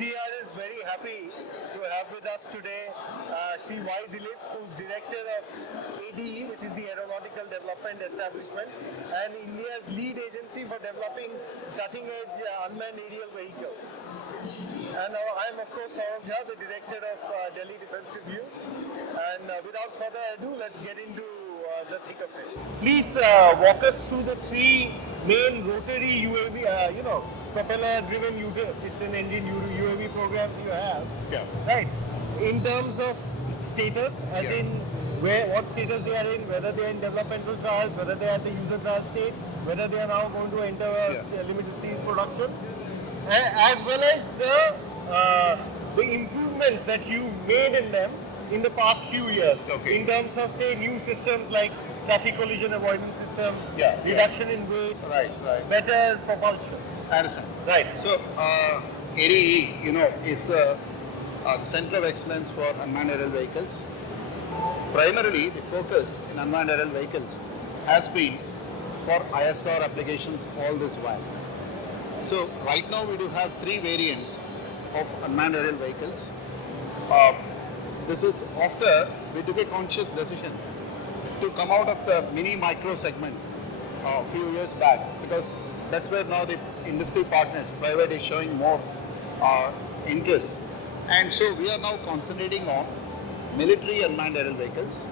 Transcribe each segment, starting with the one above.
EDR is very happy to have with us today Shri Y. Dilip, who's Director of ADE, which is the Aeronautical Development Establishment, and India's lead agency for developing cutting-edge unmanned aerial vehicles. And I'm, of course, Saurabh Jha, the Director of Delhi Defence Review. And without further ado, let's get into the thick of it. Please walk us through the three main rotary UAV, propeller-driven piston engine UAV programs you have. Yeah. Right. In terms of status, as in what status they are in, whether they are in developmental trials, whether they are at the user trial stage, whether they are now going to enter limited series production, as well as the improvements that you've made in them in the past few years, in terms of, say, new systems like traffic collision avoidance systems, reduction in weight, better propulsion. I understand. Right. So, ADE, is the center of excellence for unmanned aerial vehicles. Primarily, the focus in unmanned aerial vehicles has been for ISR applications all this while. So, right now we do have three variants of unmanned aerial vehicles. This is after we took a conscious decision to come out of the mini micro segment a few years back, because that's where now the industry partners, private, is showing more interest. And so we are now concentrating on military unmanned aerial vehicles,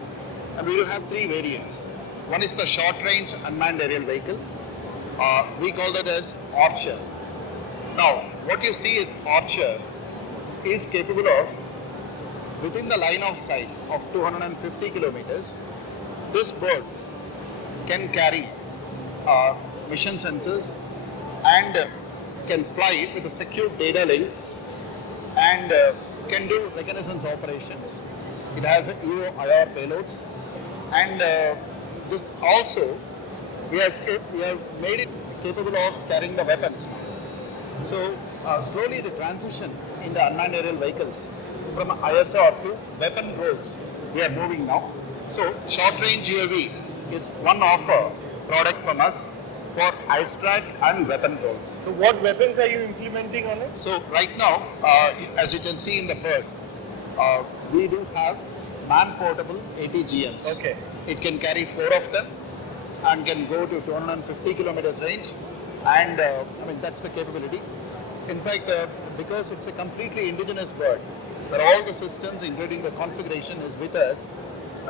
and we will have three variants. One is the short range unmanned aerial vehicle. We call that as Archer. Now, what you see is Archer is capable of, within the line of sight of 250 kilometers, this bird can carry mission sensors and can fly with a secure data links and can do reconnaissance operations. It has Aero IR payloads, and this also we have made it capable of carrying the weapons. So slowly the transition in the unmanned aerial vehicles from ISR to weapon roles we are moving now. So short range UAV is one of a product from us for ice track and weapon roles. So what weapons are you implementing on it? So right now, as you can see in the bird, we do have man-portable ATGMs. Okay. It can carry 4 of them and can go to 250 kilometers range, and that's the capability. In fact, because it's a completely indigenous bird, where all the systems, including the configuration, is with us,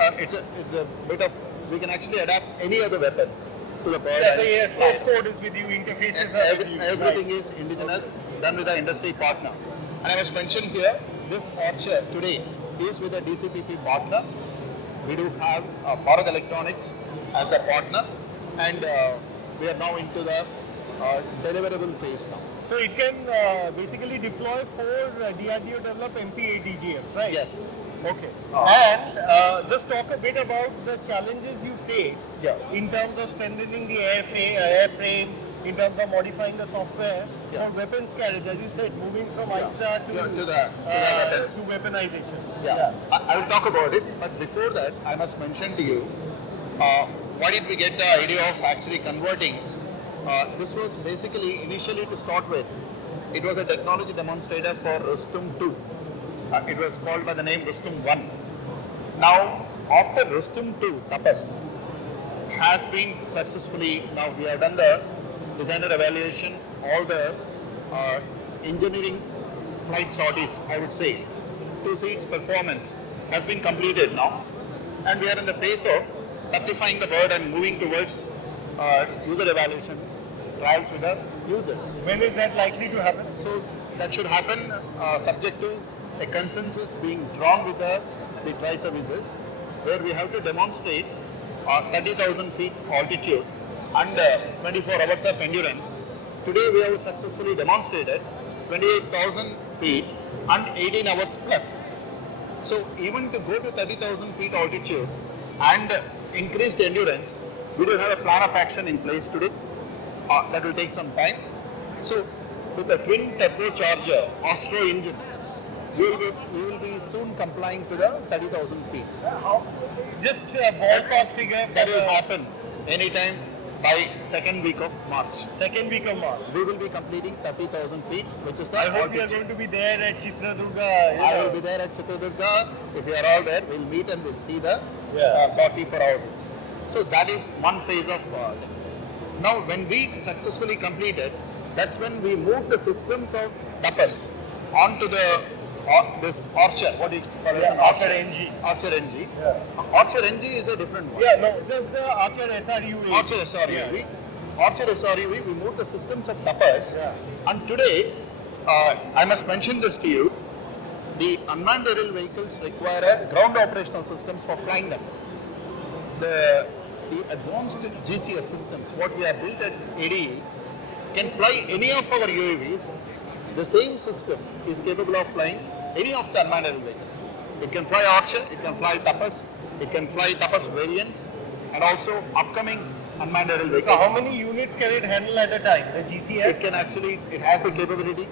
it's a bit of, we can actually adapt any other weapons to the bird. The source code is with you, interfaces are with you. Everything is indigenous, done with our industry partner. And I must mention here, this Archer today is with a DCPP partner. We do have Bharat Electronics as a partner, and we are now into the deliverable phase now. So it can basically deploy 4 DRDO developed MP-ATGMs, right? Yes. Okay. And just talk a bit about the challenges you faced in terms of strengthening the airframe, in terms of modifying the software for weapons carriage, as you said, moving from ISTAR to weaponization. I will talk about it, but before that, I must mention to you, why did we get the idea of actually converting? This was basically, initially to start with, it was a technology demonstrator for Rustum 2. It was called by the name Rustum 1. Now, after Rustum 2, Tapas has been successfully, now we have done the designer evaluation, all the engineering flight sorties, I would say. 2 seats performance has been completed now, and we are in the phase of certifying the bird and moving towards user evaluation trials with the users. When is that likely to happen? So that should happen subject to a consensus being drawn with the tri-services, where we have to demonstrate 30,000 feet altitude and 24 hours of endurance. Today we have successfully demonstrated 28,000 feet and 18 hours plus. So even to go to 30,000 feet altitude and increased endurance, we do have a plan of action in place today. That will take some time. So with the twin turbocharger Astro engine, we will be soon complying to the 30,000 feet. Just a ballpark figure. That will happen anytime by second week of March. Second week of March. We will be completing 30,000 feet, which is the I hope we are altitude. going to be there at Chitradurga. I will be there at Chitradurga. If you are all there, we'll meet and we'll see the Yeah. sortie for houses. So that is one phase of now when we successfully completed, that's when we moved the systems of Tapas onto the this Archer. What do you call it? Yeah, An Archer NG. Archer NG. Yeah. Archer NG is a different one. Yeah, no, just the Archer SRUV. Archer SRUV. Yeah. Archer SRUV, we moved the systems of Tapas. Yeah. And today, I must mention this to you, the unmanned aerial vehicles require ground operational systems for flying them. The advanced GCS systems, what we have built at ADE, can fly any of our UAVs. The same system is capable of flying any of the unmanned aerial vehicles. It can fly Archer, it can fly Tapas, it can fly Tapas variants, and also upcoming unmanned aerial vehicles. So how many units can it handle at a time? The GCS? It can actually, it has the capability.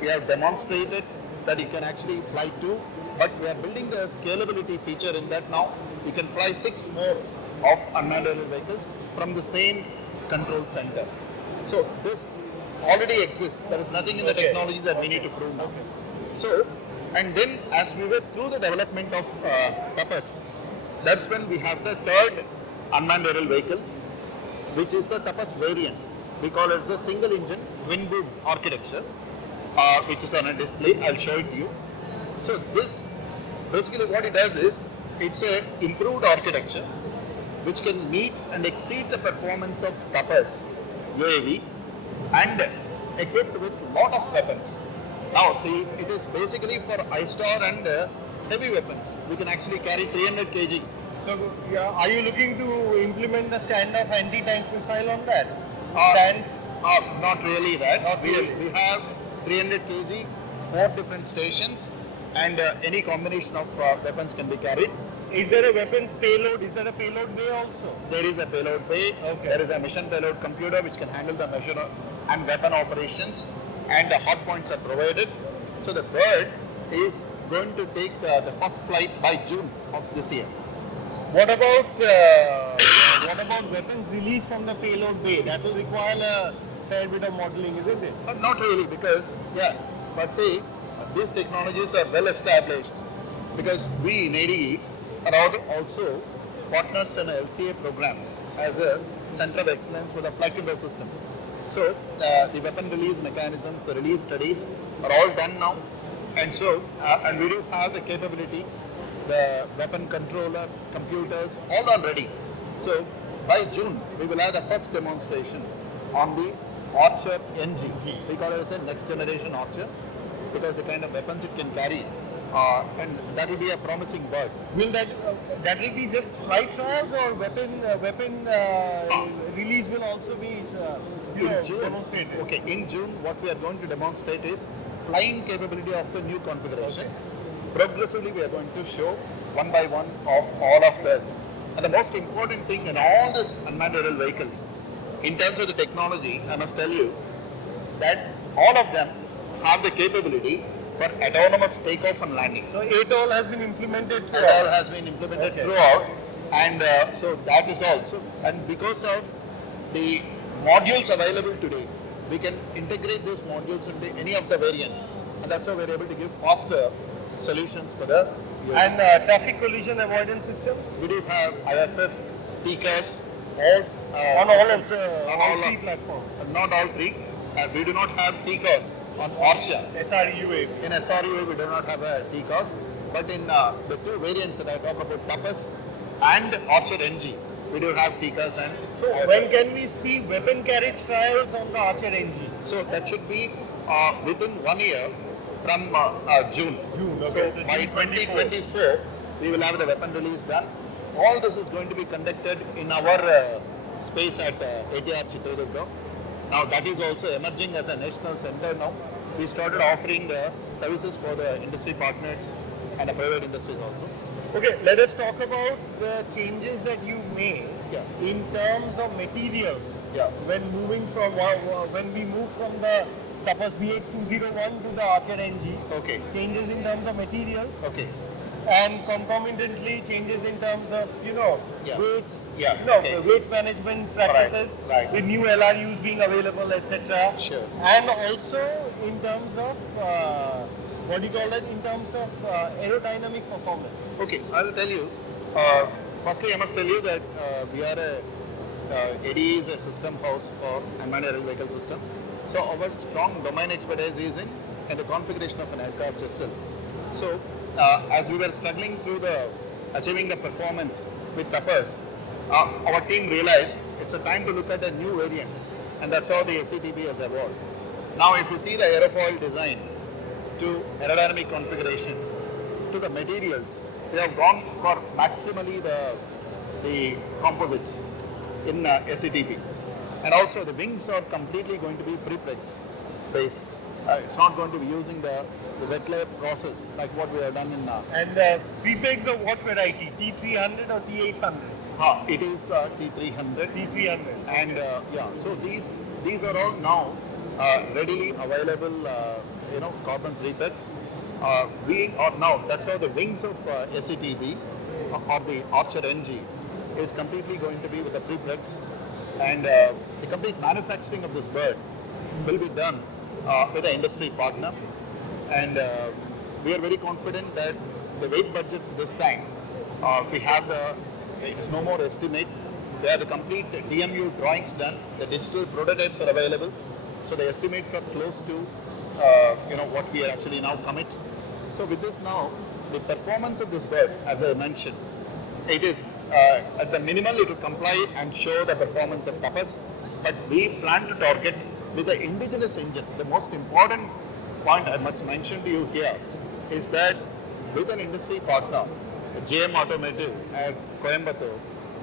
We have demonstrated that it can actually fly 2, but we are building the scalability feature in that now. You can fly 6 more of unmanned aerial vehicles from the same control center. So this already exists. There is nothing in the technology that we need to prove now. So, and then as we were through the development of Tapas, that's when we have the third unmanned aerial vehicle, which is the Tapas variant. We call it the single engine twin boom architecture, which is on a display. I'll show it to you. So this, basically what it does is, it's a improved architecture which can meet and exceed the performance of Tapas UAV and equipped with lot of weapons. Now it is basically for I-star and heavy weapons. We can actually carry 300 kg. So, yeah, are you looking to implement the standoff anti-tank missile on that? Not really that. Not really. We have 300 kg, 4 different stations, and any combination of weapons can be carried. Is there a weapons payload? Is there a payload bay also? There is a payload bay. Okay. There is a mission payload computer which can handle the mission and weapon operations, and the hot points are provided. So the bird is going to take the first flight by June of this year. What about weapons released from the payload bay? That will require a fair bit of modeling, isn't it? Not really, because but see, these technologies are well established, because we in ADE are also partners in a LCA program as a center of excellence with a flight control system. So the weapon release mechanisms, the release studies are all done now, and so and we do have the capability, the weapon controller, computers, all are ready. So by June we will have the first demonstration on the Archer NG. We call it as a next generation Archer, because the kind of weapons it can carry, and that will be a promising bird. Will that will be just flight trials, or weapon release will also be demonstrated? Okay, in June what we are going to demonstrate is flying capability of the new configuration. Progressively we are going to show one by one of all of those. And the most important thing in all these unmanned aerial vehicles, in terms of the technology, I must tell you that all of them have the capability for autonomous takeoff and landing. So ATOL has been implemented throughout. ATOL has been implemented throughout, and so that is also. And because of the modules available today, we can integrate these modules into any of the variants, and that's how we're able to give faster solutions for the UAV. And traffic collision avoidance systems? We do have IFF, TCAS, on all of all 3 platforms? Not all 3. We do not have TCAS on Archer. SRUV. In SRUV, we do not have a TCAS, but in the 2 variants that I talk about, Tapas and Archer NG, we do have TCAS and So IFF. when can we see weapon carriage trials on the Archer NG? So that should be within 1 year from June. June, okay. So So by June 2024, we will have the weapon release done. All this is going to be conducted in our space at ATR Chitradurga. Now that is also emerging as a national center now. We started offering the services for the industry partners and the private industries also. Okay, let us talk about the changes that you made in terms of materials. When moving from when we move from the Tapas VH201 to the Archer NG. Okay. Changes in terms of materials. Okay. and concomitantly changes in terms of Yeah. weight, Yeah, okay. weight management practices, right. with new LRUs being available, etc. Sure. And also in terms of what do you call it? In terms of aerodynamic performance. Okay, I will tell you. Firstly, I must tell you that we are ADE is a system house for unmanned aerial vehicle systems. So our strong domain expertise is in the configuration of an aircraft itself. So as we were struggling through the achieving the performance with Tapas, our team realized it's a time to look at a new variant, and that's how the SCTB has evolved. Now, if you see the aerofoil design to aerodynamic configuration to the materials, we have gone for maximally the composites in SCTP. And also the wings are completely going to be prepregs based. It's not going to be using the wet lay process like what we have done in. And prepegs of what variety? T300 or T800? It is T300. T300. And yeah, so these are all now readily available, carbon prepegs. We are now, that's how the wings of SCTV or the Archer NG is completely going to be with the prepregs, and the complete manufacturing of this bird will be done with an industry partner, and we are very confident that the weight budgets this time, we have it's no more estimate. They have the complete DMU drawings done, the digital prototypes are available, so the estimates are close to what we are actually now commit. So with this now, the performance of this bird, as I mentioned, it is at the minimal it will comply and show the performance of Tapas, but we plan to target with the indigenous engine. The most important point I must mention to you here is that with an industry partner, JM Automotive at Coimbatore,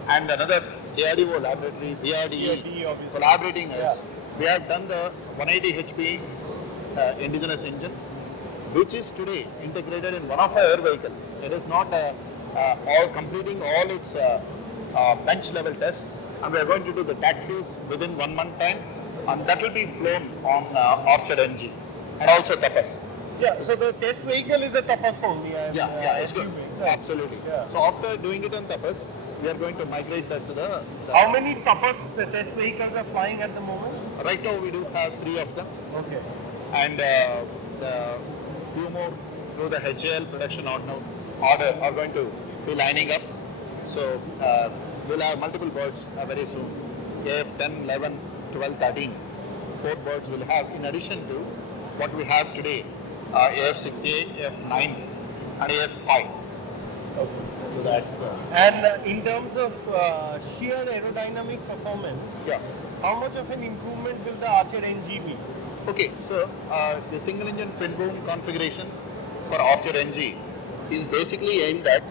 and another DRDO laboratory, BRDE, collaborating us, we have done the 180 HP indigenous engine, which is today integrated in one of our air vehicle. It is not all completing all its bench level tests, and we are going to do the taxis within 1 month time, and that will be flown on Archer NG and also Tapas. Yeah, so the test vehicle is a Tapas only. It's good. Absolutely. Yeah. So after doing it on Tapas, we are going to migrate that to the How many Tapas test vehicles are flying at the moment? Right now we do have 3 of them, Okay. and the few more through the HAL production order are going to be lining up. So we'll have multiple birds very soon. AF 10, 11, 12, 13. 4 birds we'll have in addition to what we have today, AF 6A, AF 9, and AF 5. Okay. So that's the. And in terms of sheer aerodynamic performance, Yeah. how much of an improvement will the Archer NG be? Okay, so the single engine twin boom configuration for Archer NG is basically aimed at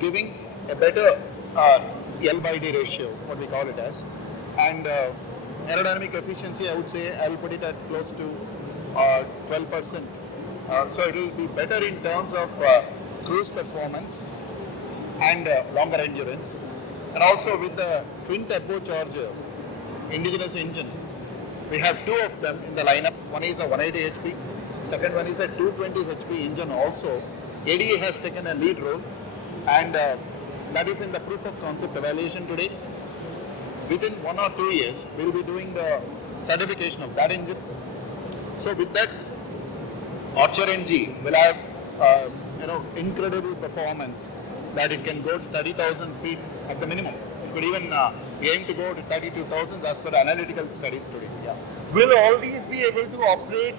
giving a better L by D ratio, what we call it as, and aerodynamic efficiency, I would say I'll put it at close to 12%. So it will be better in terms of cruise performance and longer endurance, and also with the twin turbocharger indigenous engine. We have 2 of them in the lineup. One is a 180 HP, second one is a 220 HP engine also. ADA has taken a lead role, and that is in the proof of concept evaluation today. Within 1 or 2 years, we will be doing the certification of that engine. So with that, Archer NG will have incredible performance, that it can go to 30,000 feet at the minimum. It could even aim to go to 32,000 as per analytical studies today. Yeah. Will all these be able to operate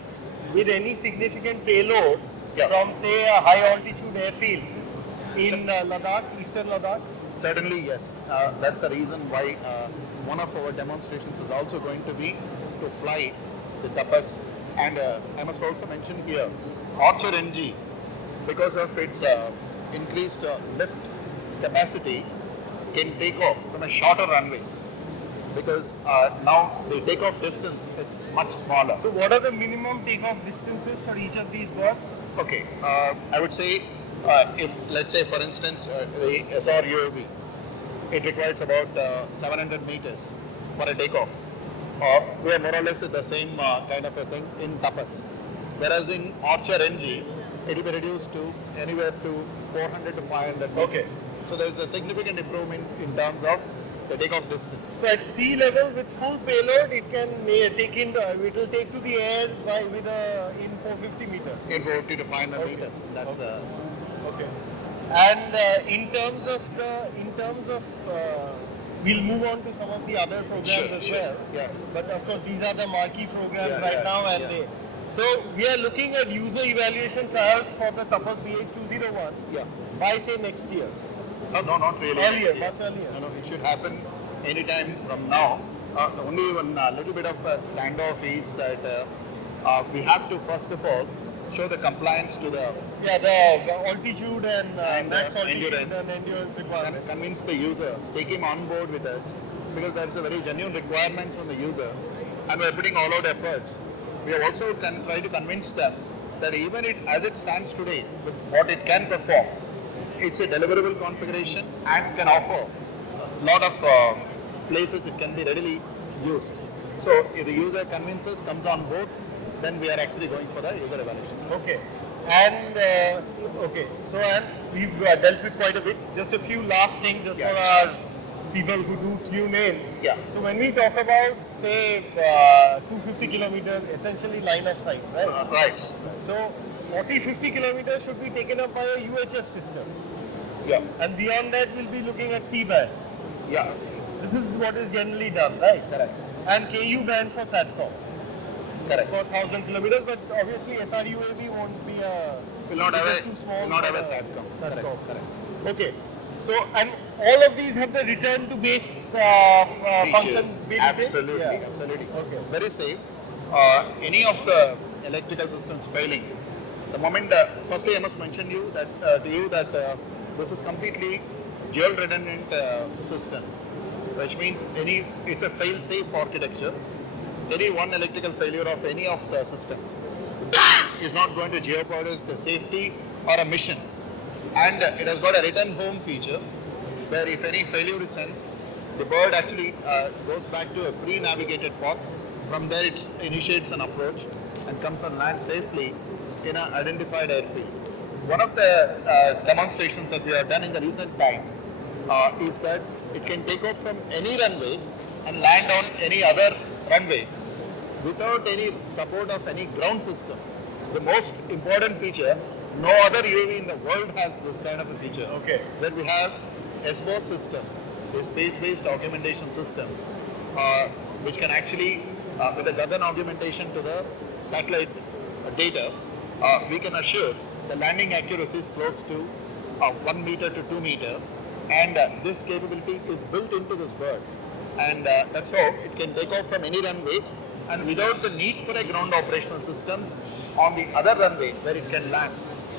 with any significant payload from, say, a high altitude airfield in Ladakh, eastern Ladakh? Certainly, yes. That's the reason why one of our demonstrations is also going to be to fly the Tapas. And I must also mention here, Archer NG, because of its increased lift capacity, can take off from a shorter runways, because now the takeoff distance is much smaller. So what are the minimum takeoff distances for each of these birds? Okay, I would say if, let's say for instance, the SR UAV, it requires about 700 meters for a takeoff. We are more or less at the same kind of a thing in Tapas. Whereas in Archer NG, it will be reduced to anywhere to 400 to 500 meters. Okay. So there is a significant improvement in terms of the takeoff distance. So at sea level with full payload, it can it will take to the air in 450 meters. In 450 to 500 Okay. meters. That's Okay. And we'll move on to some of the other programs as well. Yeah. But of course, these are the marquee programs Yeah, right yeah, now, and yeah. so we are looking at user evaluation trials for the Tapas BH201 Yeah. by say next year. No, not really. Earlier, next year. much earlier. No, it should happen anytime from now. Only one little bit of a standoff is that we have to first of all show the compliance to the The altitude and max altitude endurance. and endurance requirements. Convince the user, take him on board with us, because that is a very genuine requirement from the user, and we are putting all out efforts. We have also try to convince them that even as it stands today, with what it can perform, it's a deliverable configuration and can offer a lot of places it can be readily used. So if the user convinces, comes on board, then we are actually going for the user evaluation. Okay. And and we've dealt with quite a bit. Just a few last things just for our people who do tune in. Yeah. So when we talk about say 250 kilometer, essentially line of sight, right? Right. So 40-50 kilometers should be taken up by a UHF system, Yeah. and beyond that we'll be looking at C-band. Yeah. This is what is generally done, right? Correct. And KU band for SATCOM. Correct. For 1,000 kilometers, but obviously SRUAV won't be a. Will not have it's a too small will not have for a SATCOM. Correct. SATCOM. Correct. Okay. So, and all of these have the return to base Features. function. Absolutely. Yeah. Absolutely. Okay. Very safe. Any of the electrical systems failing, the moment firstly I must mention to you that this is completely dual redundant systems, which means it's a fail-safe architecture. Any one electrical failure of any of the systems is not going to jeopardize the safety or a mission. And it has got a return home feature where if any failure is sensed, the bird actually goes back to a pre-navigated path. From there it initiates an approach and comes on land safely in an identified airfield. One of the demonstrations that we have done in the recent time is that it can take off from any runway and land on any other runway without any support of any ground systems. The most important feature, no other UAV in the world has this kind of a feature. Okay. Where we have SBOS system, a space-based augmentation system, which can actually, with a Gagan augmentation to the satellite data, we can assure the landing accuracy is close to 1 meter to 2 meter, and this capability is built into this bird, and that's how it can take off from any runway and without the need for a ground operational systems on the other runway where it can land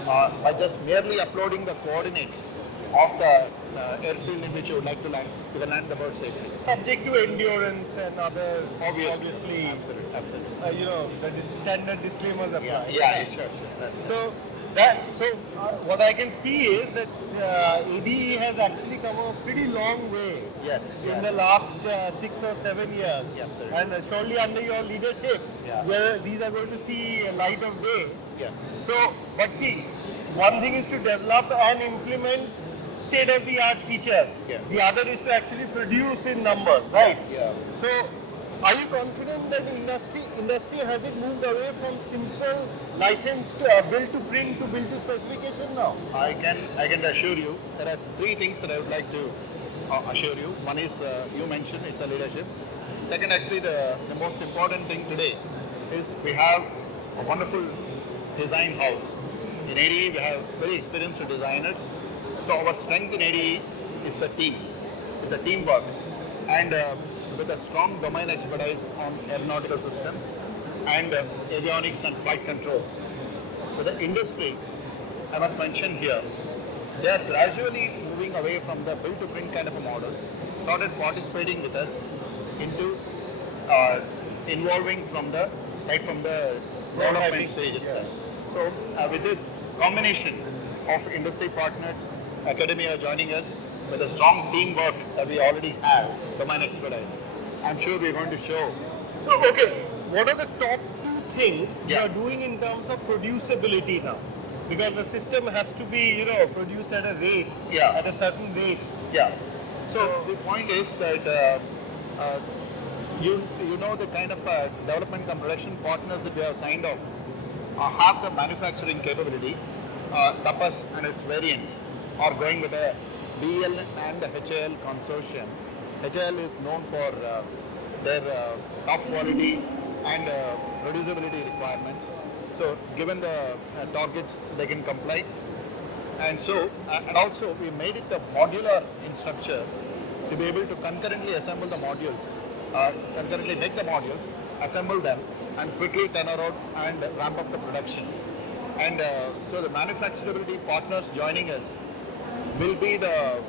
by just merely uploading the coordinates of the airfield in which you would like to land, you can land the bird safely. Subject to endurance and other obviously Absolutely. the standard disclaimers apply. Yeah, sure. That's it. So what I can see is that ADE has actually come a pretty long way Yes. in the last 6 or 7 years. Yeah, absolutely. And surely under your leadership, Yeah. where these are going to see a light of day. Yeah. So, but see, one thing is to develop and implement state-of-the-art features. Yeah. The other is to actually produce in numbers, right? Yeah. So, are you confident that the industry has it moved away from simple licensed build to print to build to specification now? I can assure you there are 3 things that I would like to assure you. One is you mentioned it's a leadership. Second, actually the most important thing today is we have a wonderful design house. In ADE we have very experienced designers. So our strength in ADE is the team. It's a teamwork, and with a strong domain expertise on aeronautical systems and avionics and flight controls. For the industry, I must mention here, they are gradually moving away from the build to print kind of a model, started participating with us into involving from the development stage itself. So with this combination of industry partners, academia joining us with a strong teamwork that we already have, domain expertise, I'm sure we're going to show. So, okay, what are the top 2 things you Yeah. are doing in terms of producibility now? Because the system has to be, produced at a rate, Yeah. at a certain rate. Yeah. So the point is that uh, you know the kind of development and production partners that we have signed off have the manufacturing capability. Tapas and its variants are going with a BL and the HAL consortium. HAL is known for their top quality and producibility requirements. So, given the targets, they can comply. And so, and also we made it a modular in structure to be able to concurrently assemble the modules, concurrently make the modules, assemble them, and quickly turn around and ramp up the production. And so the manufacturability partners joining us will be the,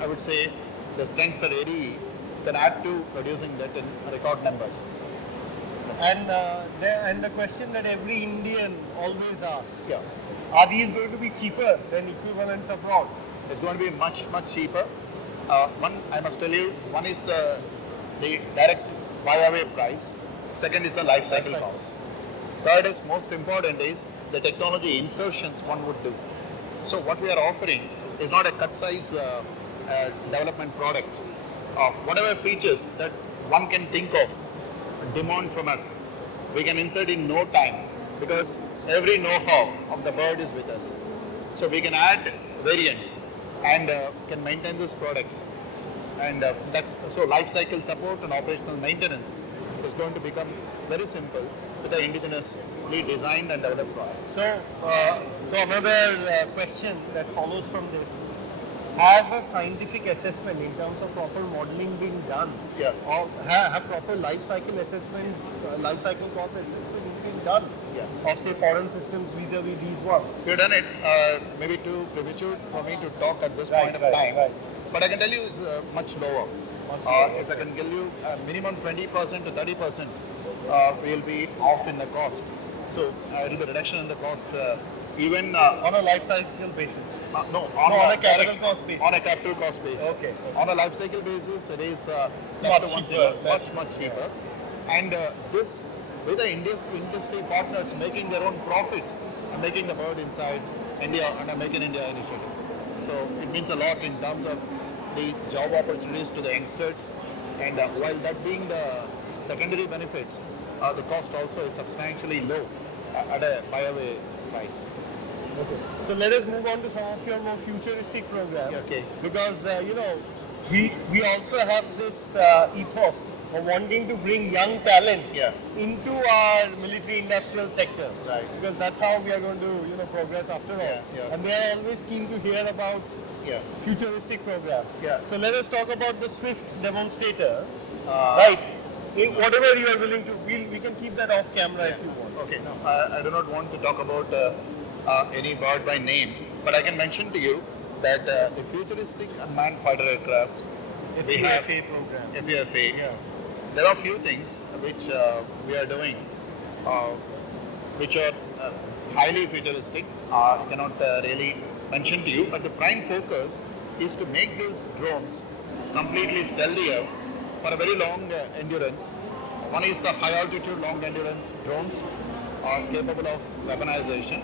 I would say, the strengths that ADE can add to producing that in record numbers. And the question that every Indian always asks, Yeah. are these going to be cheaper than equivalents abroad? It's going to be much cheaper. One, I must tell you, one is the direct buy-away price. Second is the life cycle cost. Third is most important is the technology insertions one would do. So what we are offering is not a cut size development product. Whatever features that one can think of, demand from us, we can insert in no time because every know-how of the bird is with us. So we can add variants and can maintain these products. And that's so life cycle support and operational maintenance is going to become very simple with the indigenously designed and developed products. So another question that follows from this: has a scientific assessment in terms of proper modeling been done? Yeah. Or have proper life cycle assessments, life cycle cost assessment been done? Yeah. Of say foreign systems vis-a-vis these ones? We've done it, maybe too premature for me to talk at this point of time. Right. But I can tell you it's much lower. Much lower. If I can give you minimum 20% to 30%, we'll be off in the cost. So it will be reduction in the cost even On a life cycle basis. no, on a capital cost basis. On a capital cost basis. Okay. On a life cycle basis, it is Much once cheaper. much cheaper. And this with the industry partners making their own profits and making the bird inside India under Make in India initiatives. So it means a lot in terms of the job opportunities to the youngsters. And while that being the secondary benefits, the cost also is substantially low at a buy-away price. Okay. So let us move on to some of your more futuristic programs. Okay. Because we also have this ethos of wanting to bring young talent Yeah. into our military industrial sector. Right. Because that's how we are going to progress after all. Yeah. And they are always keen to hear about Yeah. futuristic programs. Yeah. So let us talk about the Swift demonstrator. Uh, Right. Whatever you are willing to, we can keep that off camera if you want. Okay, no, I do not want to talk about any bird by name, but I can mention to you that the futuristic unmanned fighter aircrafts, we have FAA program. FAFA. Yeah. There are few things which we are doing, which are highly futuristic. I cannot really mention to you, but the prime focus is to make these drones completely stealthier for a very long endurance. One is the high altitude long endurance drones are capable of weaponization,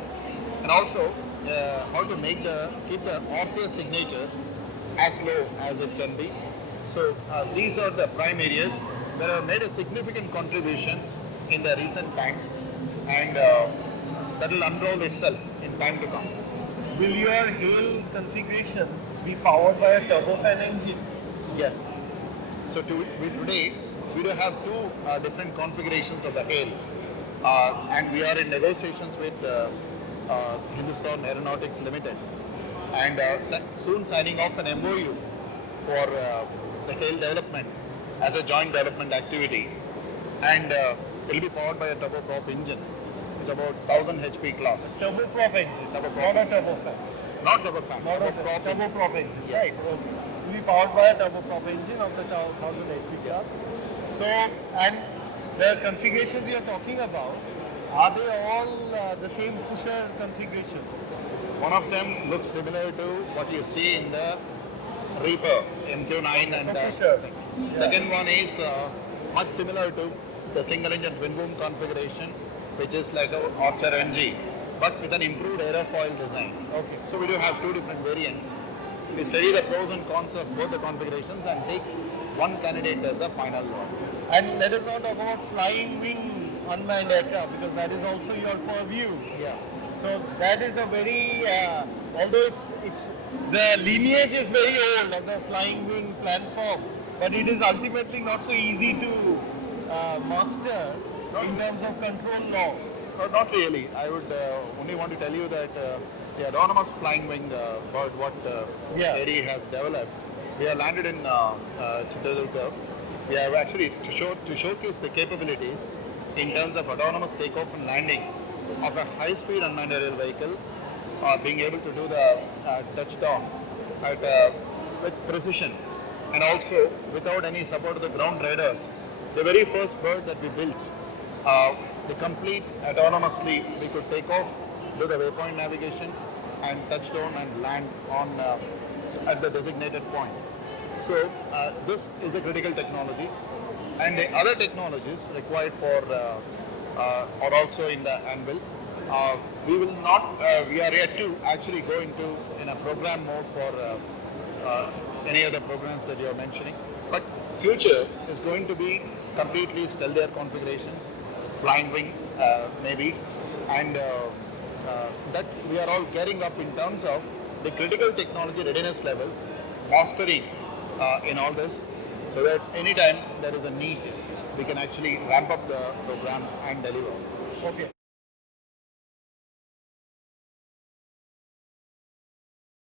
and also how to keep the RCS signatures as low as it can be. So these are the prime areas that have made a significant contributions in the recent times, and that will unroll itself in time to come. Will your HAL configuration be powered by a turbofan engine? Yes. So today we do have two different configurations of the HAL, and we are in negotiations with Hindustan Aeronautics Limited, and soon signing off an MOU for the HAL development as a joint development activity, and it will be powered by a turboprop engine. It's about 1000 HP class. Turboprop engine, Turboprop. not a turbofan. Not turbofan. Not a turboprop. turboprop engine. Yes. Right. Okay. Will be powered by a turboprop engine of the 1000 HP class. So, and the configurations you are talking about, are they all the same pusher configuration? One of them looks similar to what you see in the Reaper MQ9, and Sure. second one is much similar to the single engine twin boom configuration, which is like a Archer NG, but with an improved aerofoil design. Okay. So we do have two different variants. We study the pros and cons of both the configurations and take one candidate as a final law. And let us now talk about flying wing unmanned aircraft, because that is also your purview. Yeah. So that is a very, although it's the lineage is very old of the flying wing platform, but it is ultimately not so easy to master in terms of control law. Not really. I would only want to tell you that the autonomous flying wing bird, what Aero has developed, we have landed in Chitradurga. We have actually to showcase the capabilities in terms of autonomous takeoff and landing of a high-speed unmanned aerial vehicle, being able to do the touchdown at with precision, and also without any support of the ground radars. The very first bird that we built, the complete autonomously, we could take off, do the waypoint navigation, and touchdown and land on at the designated point. So this is a critical technology, and the other technologies required for are also in the anvil. We will not. We are yet to actually go into in a program mode for any other programs that you are mentioning. But future is going to be completely stealthier configurations, flying wing maybe, and that we are all gearing up in terms of the critical technology readiness levels, mastering in all this, so that anytime there is a need, we can actually ramp up the program and deliver. Okay.